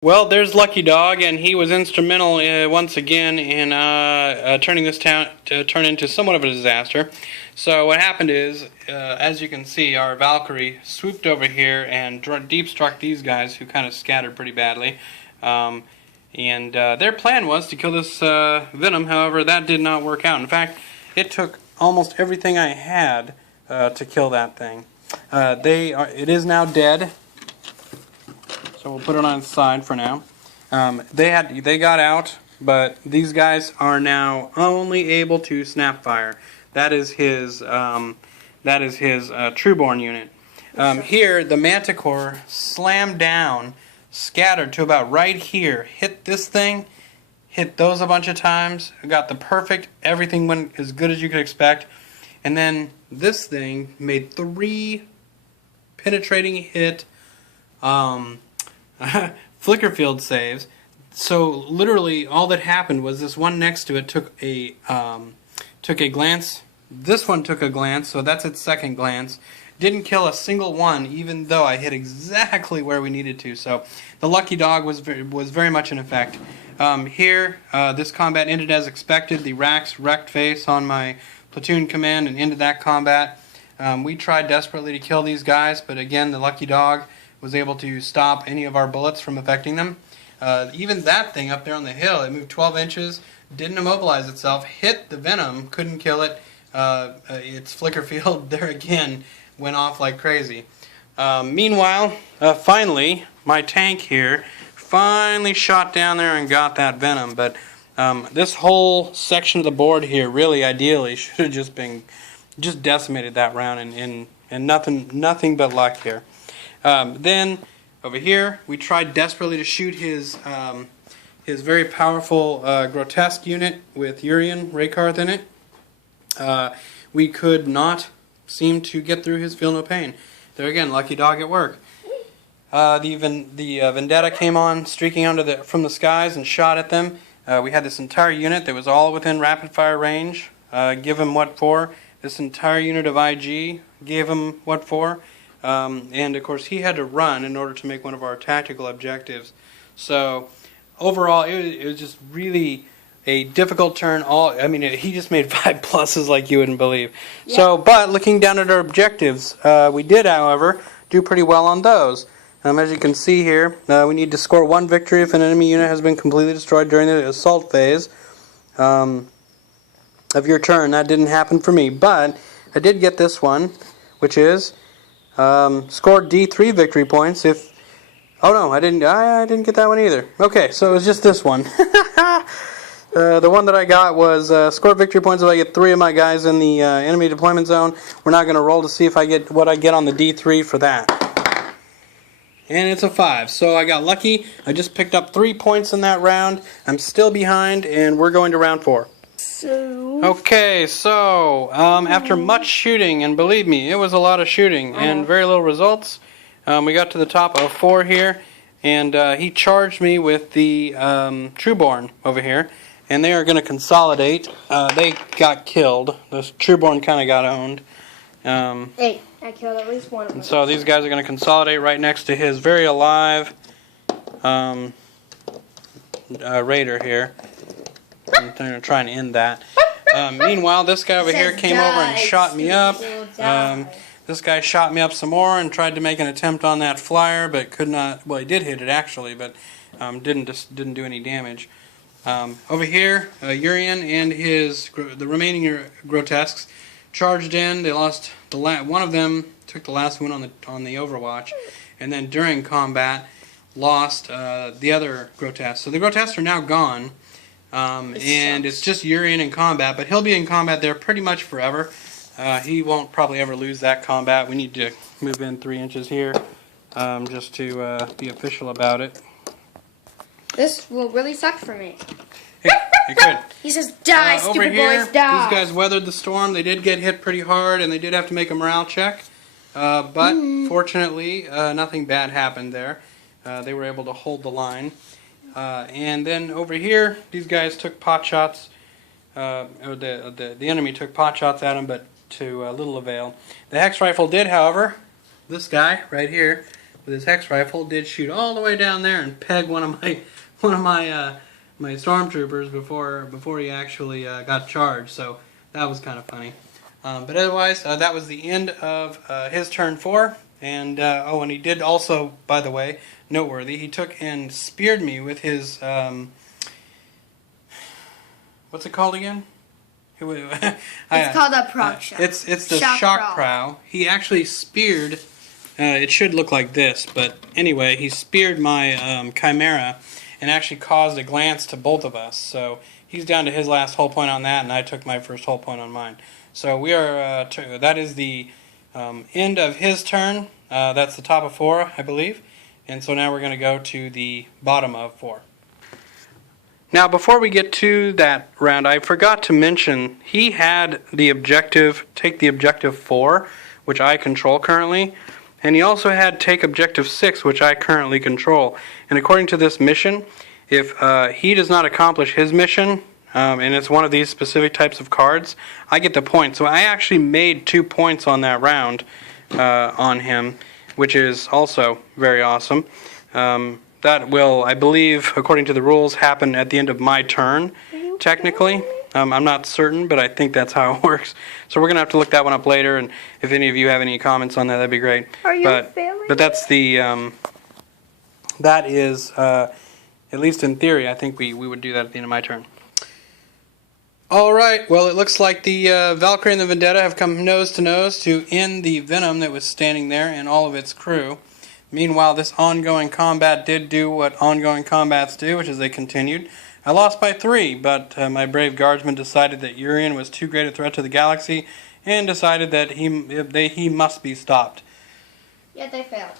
Well, there's Lucky Dog, and he was instrumental once again in turning this town to turn into somewhat of a disaster. So what happened is, as you can see, our Valkyrie swooped over here and deep struck these guys, who kind of scattered pretty badly. And their plan was to kill this Venom. However, that did not work out. In fact, it took almost everything I had to kill that thing. It is now dead. So we'll put it on its side for now. They got out, but these guys are now only able to snap fire. That is his Trueborn unit. Here, the Manticore slammed down, scattered to about right here, hit this thing, hit those a bunch of times, got the perfect, everything went as good as you could expect, and then this thing made 3 penetrating hit flicker field saves. So literally all that happened was this one next to it took a glance. This one took a glance, so that's its second glance. Didn't kill a single one, even though I hit exactly where we needed to. So the Lucky Dog was very much in effect. Here, this combat ended as expected. The Rax wrecked face on my platoon command and ended that combat. We tried desperately to kill these guys, but again, the Lucky Dog was able to stop any of our bullets from affecting them. Even that thing up there on the hill, it moved 12 inches, didn't immobilize itself, hit the Venom, couldn't kill it. Its flicker field there again went off like crazy. Meanwhile, finally, my tank here finally shot down there and got that Venom. But this whole section of the board here, really ideally, should have just decimated that round, and nothing but luck here. Then over here, we tried desperately to shoot his very powerful grotesque unit with Urian Raykarth in it. We could not seem to get through his Feel No Pain. There again, Lucky Dog at work. The Vendetta came on, streaking from the skies and shot at them. We had this entire unit that was all within rapid fire range. Give him what for. This entire unit of IG gave him what for. And of course he had to run in order to make one of our tactical objectives. So overall it was just really a difficult turn. He just made 5 pluses like you wouldn't believe. Yeah. So, but looking down at our objectives, we did, however, do pretty well on those. As you can see here, we need to score 1 victory if an enemy unit has been completely destroyed during the assault phase of your turn. That didn't happen for me, but I did get this one, which is score D3 victory points if... Oh no, I didn't get that one either. Okay, so it was just this one. The one that I got was score victory points if I get 3 of my guys in the enemy deployment zone. We're not going to roll to see if I get what I get on the D3 for that. And it's a 5. So I got lucky. I just picked up 3 points in that round. I'm still behind, and we're going to round 4. Okay, so after much shooting, and believe me, it was a lot of shooting and very little results, we got to the top of 4 here, and he charged me with the Trueborn over here, and they are going to consolidate. They got killed. This Trueborn kind of got owned. Hey, I killed at least one of them. So these guys are going to consolidate right next to his very alive Raider here. I'm going to try and end that. Meanwhile, this guy over here came over and shot me up. This guy shot me up some more and tried to make an attempt on that flyer, but could not. Well, he did hit it actually, but didn't do any damage. Over here, Urian and the remaining grotesques charged in. They lost one of them. Took the last one on the Overwatch, and then during combat lost the other grotesque. So the grotesques are now gone. And it's just Urian in combat, but he'll be in combat there pretty much forever. He won't probably ever lose that combat. We need to move in 3 inches here just to be official about it. This will really suck for me. It could. He says, die, stupid over here, boys, die. These guys weathered the storm. They did get hit pretty hard, and they did have to make a morale check. But fortunately, nothing bad happened there. They were able to hold the line. And then over here, these guys took pot shots. The enemy took pot shots at them, but to little avail. The Hex Rifle did, however, this guy right here, with his hex rifle did shoot all the way down there and peg one of my my stormtroopers before he actually got charged. So that was kind of funny. But otherwise, that was the end of his turn 4. And and he did also, by the way, noteworthy, he took and speared me with his what's it called again? It's called a prog shot. It's the shock prow. He actually speared. It should look like this, but anyway, he speared my Chimera and actually caused a glance to both of us. So he's down to his last hull point on that, and I took my first hull point on mine. So we are. That is the end of his turn. That's the top of 4, I believe. And so now we're going to go to the bottom of 4. Now, before we get to that round, I forgot to mention he had the objective, take the objective 4, which I control currently, and he also had take objective 6, which I currently control. And according to this mission, if he does not accomplish his mission, and it's one of these specific types of cards, I get the point. So I actually made 2 points on that round on him, which is also very awesome. That will, I believe, according to the rules, happen at the end of my turn, technically. I'm not certain, but I think that's how it works. So we're going to have to look that one up later, and if any of you have any comments on that, that'd be great. Are you failing? But that's the, that is, at least in theory, I think we would do that at the end of my turn. Alright, well it looks like the Valkyrie and the Vendetta have come nose to nose to end the Venom that was standing there and all of its crew. Meanwhile, this ongoing combat did do what ongoing combats do, which is they continued. I lost by 3, but my brave guardsmen decided that Urian was too great a threat to the galaxy and decided that he must be stopped. Yet they failed.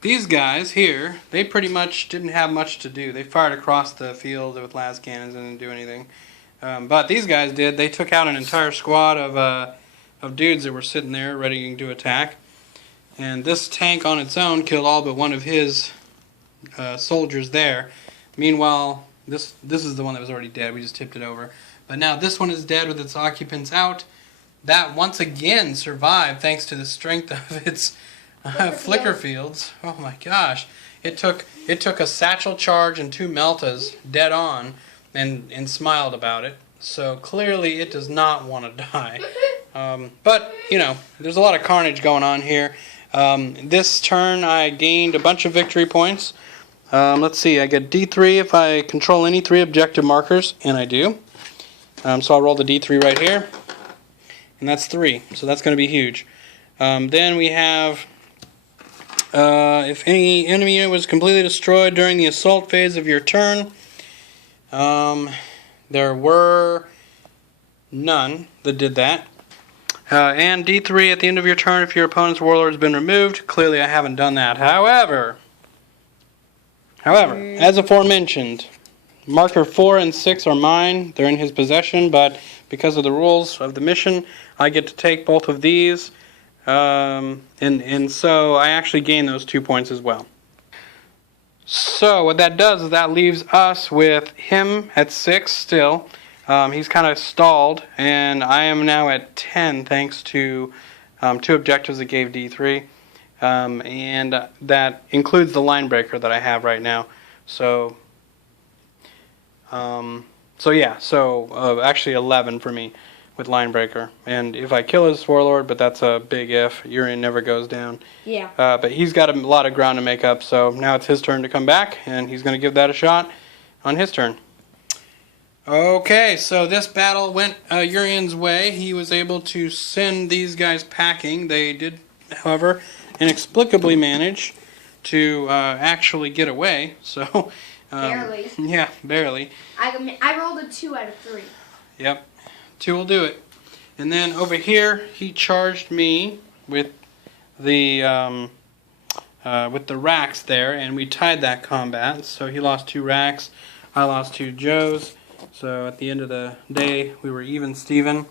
These guys here, they pretty much didn't have much to do. They fired across the field with las cannons and didn't do anything. But these guys did. They took out an entire squad of dudes that were sitting there ready to attack. And this tank on its own killed all but one of his soldiers there. Meanwhile, this is the one that was already dead. We just tipped it over. But now this one is dead with its occupants out. That once again survived thanks to the strength of its flicker fields. Oh my gosh. It took a satchel charge and 2 meltas dead on and smiled about it. So clearly it does not want to die. But, you know, there's a lot of carnage going on here. This turn I gained a bunch of victory points. Let's see, I get D3 if I control any 3 objective markers, and I do. So I'll roll the D3 right here, and that's 3, so that's going to be huge. Then we have, if any enemy was completely destroyed during the assault phase of your turn, there were none that did that. And D3 at the end of your turn if your opponent's warlord has been removed. Clearly I haven't done that. However, as aforementioned, marker 4 and 6 are mine. They're in his possession, but because of the rules of the mission, I get to take both of these. And so I actually gain those 2 points as well. So what that does is that leaves us with him at 6 still. He's kind of stalled, and I am now at 10 thanks to 2 objectives that gave D3. And that includes the line breaker that I have right now. So actually 11 for me with line breaker. And if I kill his warlord, but that's a big if, Urian never goes down. Yeah. But he's got a lot of ground to make up, so now it's his turn to come back, and he's going to give that a shot on his turn. Okay, so this battle went Urian's way. He was able to send these guys packing. They did, however, inexplicably manage to actually get away. So, barely. Yeah, barely. I rolled a 2 out of 3. Yep, 2 will do it. And then over here, he charged me with the racks there, and we tied that combat. So he lost 2 racks, I lost 2 Joes. So at the end of the day, we were even Steven.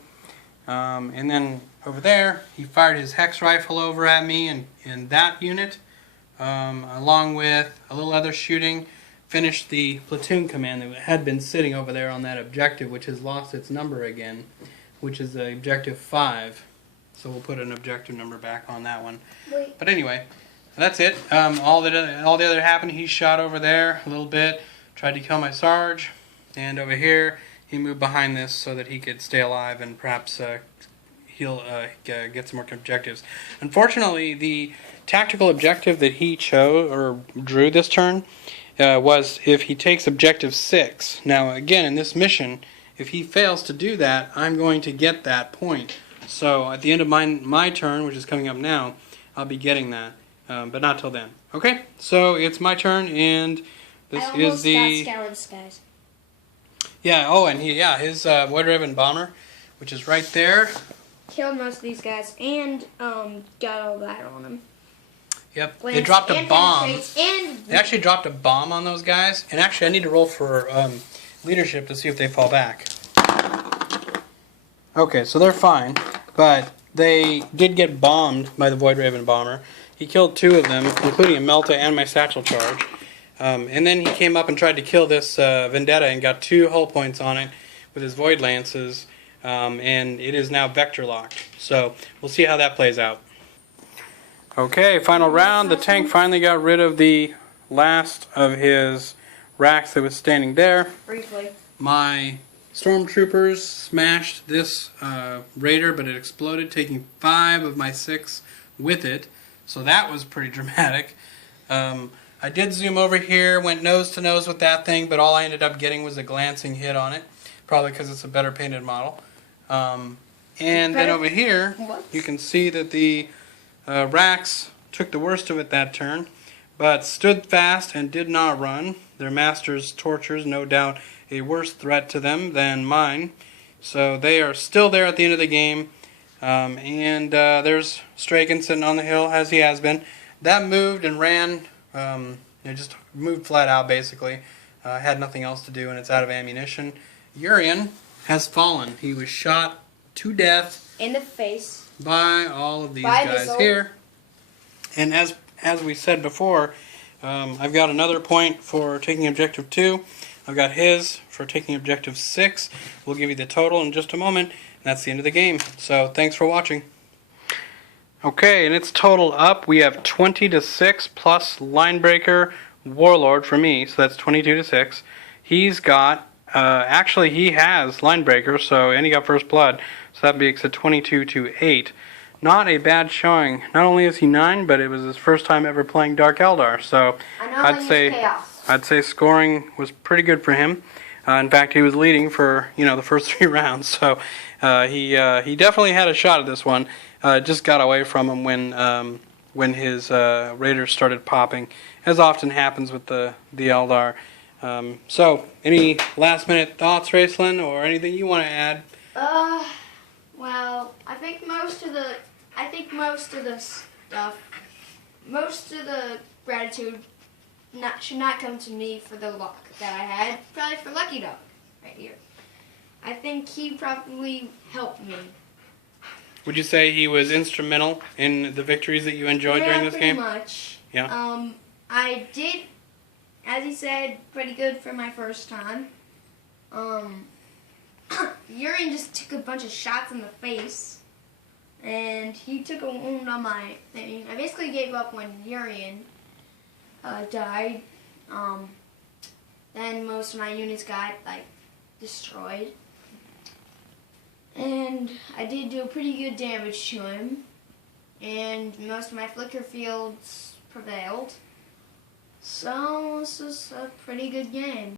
And then over there, he fired his hex rifle over at me in that unit, along with a little other shooting. Finished the platoon command that had been sitting over there on that objective, which has lost its number again, which is objective 5. So we'll put an objective number back on that one. Wait. But anyway, That's it. All the other happened. He shot over there a little bit, tried to kill my Sarge, and over here he moved behind this so that he could stay alive and perhaps he'll get some more objectives. Unfortunately, the tactical objective that he chose or drew this turn was if he takes objective 6. Now, again, in this mission, if he fails to do that, I'm going to get that point. So at the end of my turn, which is coming up now, I'll be getting that, but not till then. Okay, so it's my turn, and this is the. Got Scour the Skies. Yeah. Oh, and his Void Raven bomber, which is right there. Killed most of these guys and got all that on them. Yep. They dropped a bomb. And They actually dropped a bomb on those guys, and actually I need to roll for leadership to see if they fall back. Okay, so they're fine, but they did get bombed by the Void Raven bomber. He killed 2 of them, including a Melta and my satchel charge. And then he came up and tried to kill this Vendetta and got 2 hull points on it with his Void Lances, and it is now vector locked. So we'll see how that plays out. Okay, final round. The tank finally got rid of the last of his racks that was standing there. briefly. My stormtroopers smashed this raider, but it exploded, taking 5 of my 6 with it. So that was pretty dramatic. I did zoom over here, went nose to nose with that thing, but all I ended up getting was a glancing hit on it, probably because it's a better painted model. And then over here, you can see that the racks took the worst of it that turn, but stood fast and did not run. Their master's tortures, no doubt, a worse threat to them than mine. So they are still there at the end of the game. And there's Straken sitting on the hill, as he has been. That moved and ran, just moved flat out, basically. Had nothing else to do, and it's out of ammunition. Urian has fallen. He was shot to death In the face. by all of these By guys this here. And as we said before, I've got another point for taking objective 2. I've got his for taking objective 6. We'll give you the total in just a moment. And that's the end of the game. So thanks for watching. Okay, and it's total up. We have 20-6 plus Linebreaker Warlord for me, so that's 22-6. He's got, actually he has Linebreaker, and he got First Blood, so that makes it 22-8. Not a bad showing. Not only is he 9, but it was his first time ever playing Dark Eldar, so I'd say scoring was pretty good for him. In fact, he was leading for the first 3 rounds, so he definitely had a shot at this one. Just got away from him when his raiders started popping, as often happens with the Eldar. So, any last minute thoughts, Raceland, or anything you want to add? Well, I think most of the stuff, most of the gratitude should not come to me for the luck that I had. Probably for Lucky Dog, right here. I think he probably helped me. Would you say he was instrumental in the victories that you enjoyed during this game? Pretty much. Yeah. I did, as he said, pretty good for my first time. Urian just took a bunch of shots in the face, and he took a wound on my thing. I basically gave up when Urian died. Then most of my units got destroyed, and I did do pretty good damage to him, and most of my flicker fields prevailed. So this is a pretty good game.